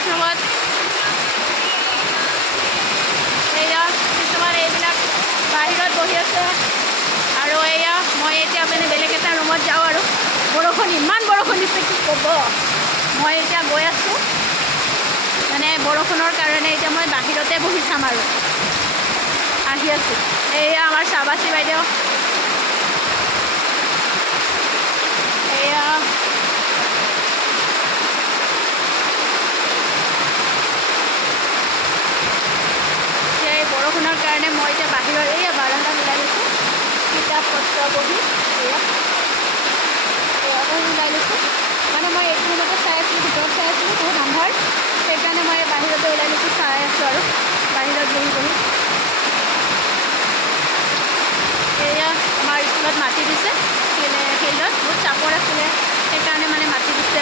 ক্লাছৰুমত এয়া কিছুমান এইবিলাক বাহিৰত বহি আছে আৰু এয়া মই এতিয়া মানে বেলেগ এটা ৰুমত যাওঁ আৰু বৰষুণ ইমান বৰষুণ দিছে কি ক'ব মই এতিয়া গৈ আছোঁ মানে বৰষুণৰ কাৰণে এতিয়া মই বাহিৰতে বহি চাম আৰু আহি আছোঁ এয়া আমাৰ চাবাচী বাইদেউ এয়া বৰষুণৰ কাৰণে মই এতিয়া বাহিৰৰ এয়া বাৰান্দাত ওলাই লৈছোঁ কিতাপ পত্ৰ বহি এয়া ওলাই লৈছোঁ মানে মই এইটো ৰুমতে চাই আছিলোঁ ভিতৰত চাই আছিলোঁ বহুত আন্ধাৰ সেইকাৰণে মই বাহিৰতে ওলাই লৈছোঁ চাই আছোঁ আৰু বাহিৰত বহি বহি এয়া আমাৰ স্কুলত মাটি দিছে ফিল্ডত বহুত চাপৰ আছিলে সেইকাৰণে মানে মাটি দিছে